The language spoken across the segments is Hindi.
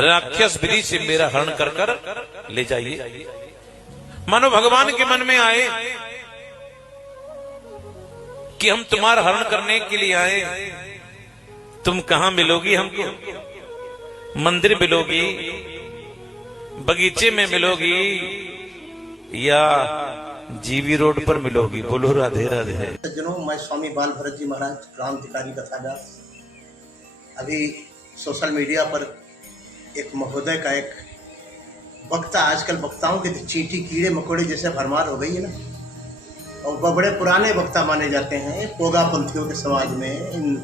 राक्षस विधि से मेरा हरण कर कर ले जाइए। मानो भगवान के मन में आए कि हम तुम्हारा हरण करने के लिए आए, तुम कहां मिलोगी हमको? मंदिर मिलोगी, बगीचे में मिलोगी, या जीवी रोड पर मिलोगी? बोलो राधे राधे। सज्जनों, मैं स्वामी बाल भरत जी महाराज क्रांतिकारी कथाव्यास। अभी सोशल मीडिया पर एक महोदय का एक वक्ता, आजकल वक्ताओं के चींटी कीड़े मकोड़े जैसे भरमार हो गई है ना, और वह बड़े पुराने वक्ता माने जाते हैं पोगा पंथियों के समाज में, इन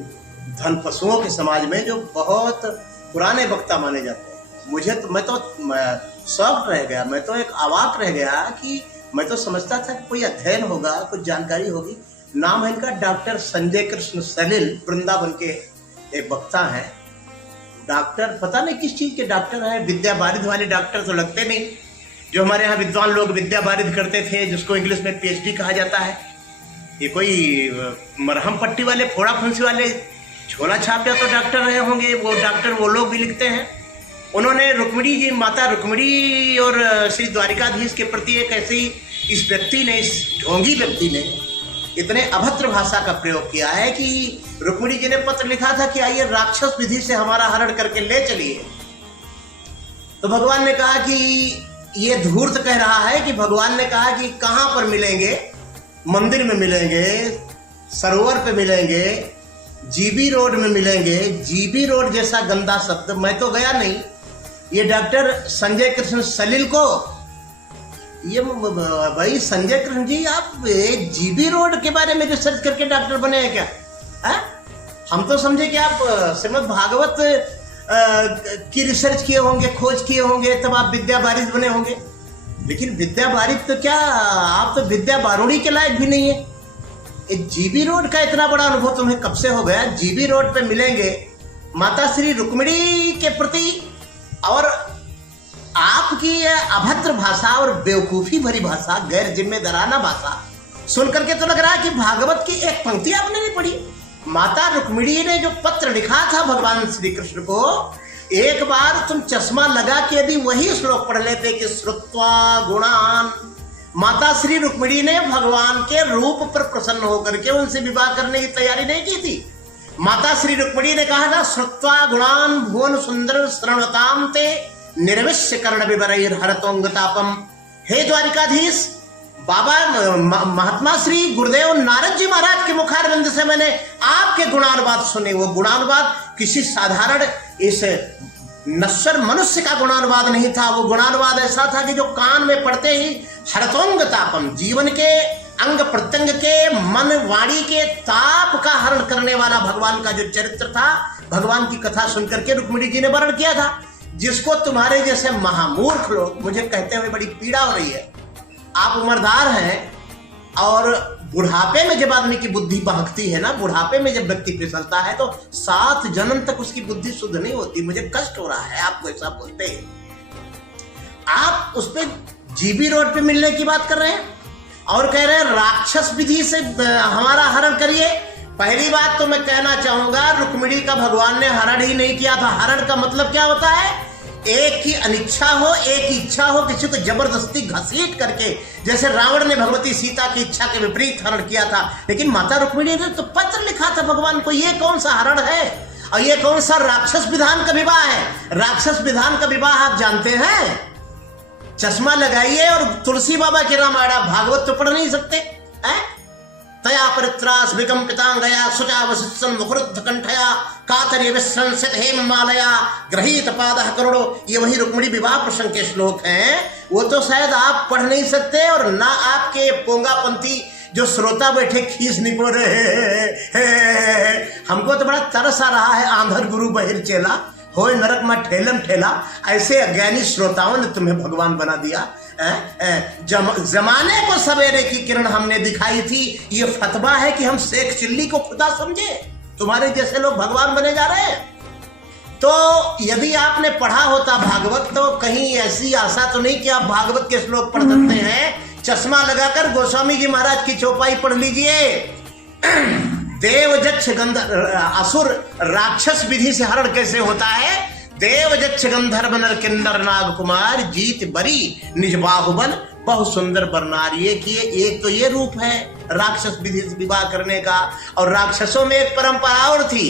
धन पशुओं के समाज में, जो बहुत पुराने वक्ता माने जाते हैं। मैं तो शॉक्ड रह गया, मैं तो एक अवाक रह गया कि मैं तो समझता था कि कोई अध्ययन होगा, कुछ जानकारी होगी। नाम है इनका डॉक्टर संजय कृष्ण सलिल, वृंदावन के एक वक्ता हैं। डॉक्टर पता नहीं किस चीज के डॉक्टर हैं, विद्या बारिद वाले डॉक्टर तो लगते नहीं, जो हमारे यहाँ विद्वान लोग विद्या बारिद करते थे, जिसको इंग्लिश में पीएचडी कहा जाता है। ये कोई मरहम पट्टी वाले, फोड़ा फुंसी वाले, झोला छाप या तो डॉक्टर रहे होंगे। वो डॉक्टर वो लोग भी लिखते हैं। उन्होंने रुक्मिणी जी, माता रुक्मिणी और श्री द्वारिकाधीश के प्रति एक ऐसी इस व्यक्ति ने, इस ढोंगी व्यक्ति ने इतने अभद्र भाषा का प्रयोग किया है कि रुक्मिणी जी ने पत्र लिखा था कि आइए राक्षस विधि से हमारा हरण करके ले चलिए। तो भगवान ने कहा कि ये धूर्त कह रहा है कि भगवान ने कहा कि कहां पर मिलेंगे? मंदिर में मिलेंगे, सरोवर पे मिलेंगे, जीबी रोड में मिलेंगे। जीबी रोड जैसा गंदा शब्द, मैं तो गया नहीं। ये डॉक्टर संजय कृष्ण सलिल को, ये भाई संजय कृष्ण जी, आप जीबी रोड के बारे में रिसर्च करके डॉक्टर बने हैं क्या? है? हम तो समझे कि आप श्रीमद् भागवत की रिसर्च किए होंगे, खोज किए होंगे, तब आप विद्या बारिद बने होंगे। लेकिन विद्या बारिद तो क्या, आप तो विद्या बारूणी के लायक भी नहीं है। जीबी रोड का इतना बड़ा अनुभव तुम्हें कब से हो गया? जीबी रोड पे मिलेंगे माता श्री रुक्मिणी के प्रति, और आपकी यह अभद्र भाषा और बेवकूफी भरी भाषा, गैर जिम्मेदाराना भाषा सुन करके तो लग रहा है कि भागवत की एक पंक्ति आपने नहीं पढ़ी। माता रुक्मिणी ने जो पत्र लिखा था भगवान श्री कृष्ण को, एक बार तुम चश्मा लगा के यदि वही श्लोक पढ़ लेते कि श्रुत्वा गुणान, माता श्री रुक्मिणी ने भगवान के रूप पर प्रसन्न होकर के उनसे विवाह करने की तैयारी नहीं की थी। माता श्री रुक्मिणी ने कहा था श्रुत्वा गुणान भुवन सुंदर शरणताम ते निर्विश्य कर्ण विवरैर हरतोंगतापम। हे द्वारिकाधीश, बाबा महात्मा श्री गुरुदेव नारद जी महाराज के मुखारविंद से मैंने आपके गुणानुवाद सुने। वो गुणानुवाद किसी साधारण इस नश्वर मनुष्य का गुणानुवाद नहीं था। वो गुणानुवाद ऐसा था कि जो कान में पड़ते ही हरतोंगतापम, जीवन के अंग प्रत्यंग के, मन वाणी के ताप का हरण करने वाला भगवान का जो चरित्र था, भगवान की कथा सुनकर के रुक्मिणी जी ने वर्णन किया था, जिसको तुम्हारे जैसे महामूर्ख लोग, मुझे कहते हुए बड़ी पीड़ा हो रही है। आप उम्रदार हैं और बुढ़ापे में जब आदमी की बुद्धि बहकती है ना, बुढ़ापे में जब व्यक्ति फिसलता है तो 7 जन्म तक उसकी बुद्धि शुद्ध नहीं होती। मुझे कष्ट हो रहा है आपको ऐसा बोलते हैं। आप उस पे जीबी रोड पे मिलने की बात कर रहे हैं और कह रहे हैं राक्षस विधि से हमारा हरण करिए। पहली बात तो मैं कहना चाहूंगा, रुक्मिणी का भगवान ने हरण ही नहीं किया था। हरण का मतलब क्या होता है? एक की अनिच्छा हो, एक की इच्छा हो, किसी को जबरदस्ती घसीट करके, जैसे रावण ने भगवती सीता की इच्छा के विपरीत हरण किया था। लेकिन माता रुक्मिणी ने तो पत्र लिखा था भगवान को। ये कौन सा हरण है और ये कौन सा राक्षस विधान का विवाह है? राक्षस विधान का विवाह आप जानते हैं? चश्मा लगाइए और तुलसी बाबा के रामायण, भागवत तो पढ़ नहीं सकते हैं? तया परित्रास विकंपितांगया सुचा वसिष्ठं मुखरुद्ध कंठया कातर्य विश्रंसित हेममालया गृहीत पादः करुणो। ये वही रुक्मिणी विवाह प्रसंग के श्लोक हैं। वो तो शायद आप पढ़ नहीं सकते, और ना आपके पोंगापंथी जो श्रोता बैठे खींच निको रहे। हमको तो बड़ा तरस आ रहा है, आंधर गुरु बहिर चेला होए नरक में ठेलम ठेला। ऐसे अज्ञानी श्रोताओं ने तुम्हें भगवान बना दिया। जमाने को सवेरे की किरण हमने दिखाई थी। ये फतवा है कि हम शेख चिल्ली को खुदा समझे? तुम्हारे जैसे लोग भगवान बने जा रहे हैं। तो यदि आपने पढ़ा होता भागवत, तो कहीं ऐसी आशा तो नहीं कि आप भागवत के श्लोक पढ़ सकते हैं। चश्मा लगाकर गोस्वामी जी महाराज की चौपाई पढ़ लीजिए। देव जक्ष गंध असुर राक्षस विधि से हरण कैसे होता है? देव जक्ष गंधर्व नर किन्नर नाग कुमार जीत बरी निज बाहुबल बहु सुंदर बरनार। ये कि एक तो ये रूप है राक्षस विधि से विवाह करने का। और राक्षसों में एक परंपरा और थी,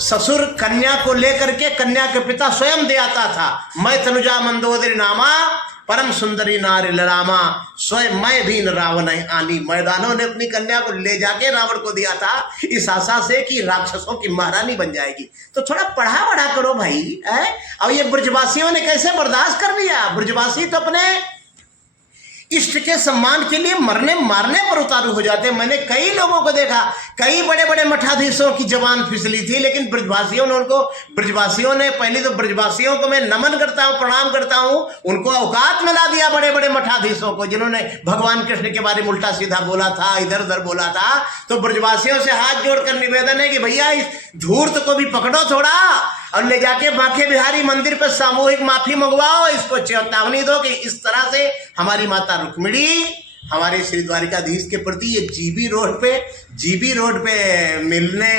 ससुर कन्या को लेकर के कन्या के पिता स्वयं दे आता था। मैं तनुजा मंदोदरी नामा परम सुंदरी नारी ललामा, स्वयं मैं भी न रावण आनी। मैदानों ने अपनी कन्या को ले जाके रावण को दिया था इस आशा से कि राक्षसों की महारानी बन जाएगी। तो थोड़ा पढ़ा बढ़ा करो भाई है। और ये ब्रजवासियों ने कैसे बर्दाश्त कर लिया। ब्रजवासी तो अपने इष्ट के सम्मान के लिए मरने मारने पर उतारू हो जाते हैं। मैंने कई लोगों को देखा, कई बड़े बड़े मठाधीशों की जबान फिसली थी, लेकिन ब्रजवासियों ने पहले तो ब्रजवासियों को मैं नमन करता हूँ, प्रणाम करता हूँ। उनको औकात में ला दिया बड़े बड़े मठाधीशों को, जिन्होंने भगवान कृष्ण के बारे में उल्टा सीधा बोला था, इधर उधर बोला था। तो ब्रजवासियों से हाथ जोड़कर निवेदन है कि भैया इस धूर्त को भी पकड़ो थोड़ा और ले जाके बांके बिहारी मंदिर पर सामूहिक माफी मंगवाओ। इसको चेतावनी दो कि इस तरह से हमारी माता रुक्मिणी हमारे श्री द्वारिकाधीश के प्रति एक जीबी रोड पे मिलने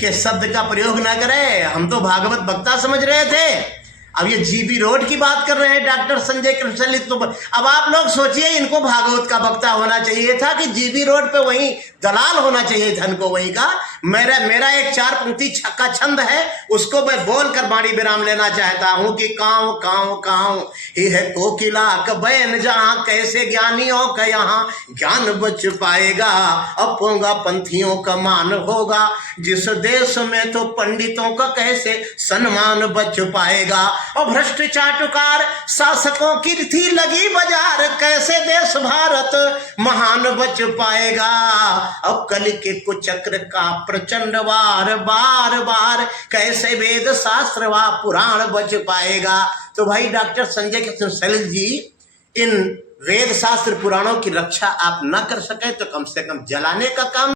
के शब्द का प्रयोग ना करें। हम तो भागवत वक्ता समझ रहे थे, अब ये जीबी रोड की बात कर रहे हैं डॉक्टर संजय कृष्ण। तो अब आप लोग सोचिए, इनको भागवत का वक्ता होना चाहिए था कि जीबी रोड पे वहीं दलाल होना चाहिए था इनको वहीं का। मेरा एक 4 पंक्ति का छंद है, उसको मैं बोल कर बाणी विराम लेना चाहता हूं कि काँव काँव काँव ही है कोकिला कबैन, जहाँ कैसे ज्ञानियों का यहाँ ज्ञान बच पाएगा। अपोंगा पंथियों का मान होगा जिस देश में, तो पंडितों का कैसे सम्मान बच पाएगा। और भ्रष्ट चाटुकार शासकों की थी लगी बाजार, कैसे देश भारत महान बच पाएगा। अब कल के कुचक्र का प्रचंड वार बार बार, कैसे वेद शास्त्र व पुराण बच पाएगा। तो भाई डॉक्टर संजय कृष्ण सैलज जी, इन वेद शास्त्र पुराणों की रक्षा आप न कर सके तो कम से कम जलाने का काम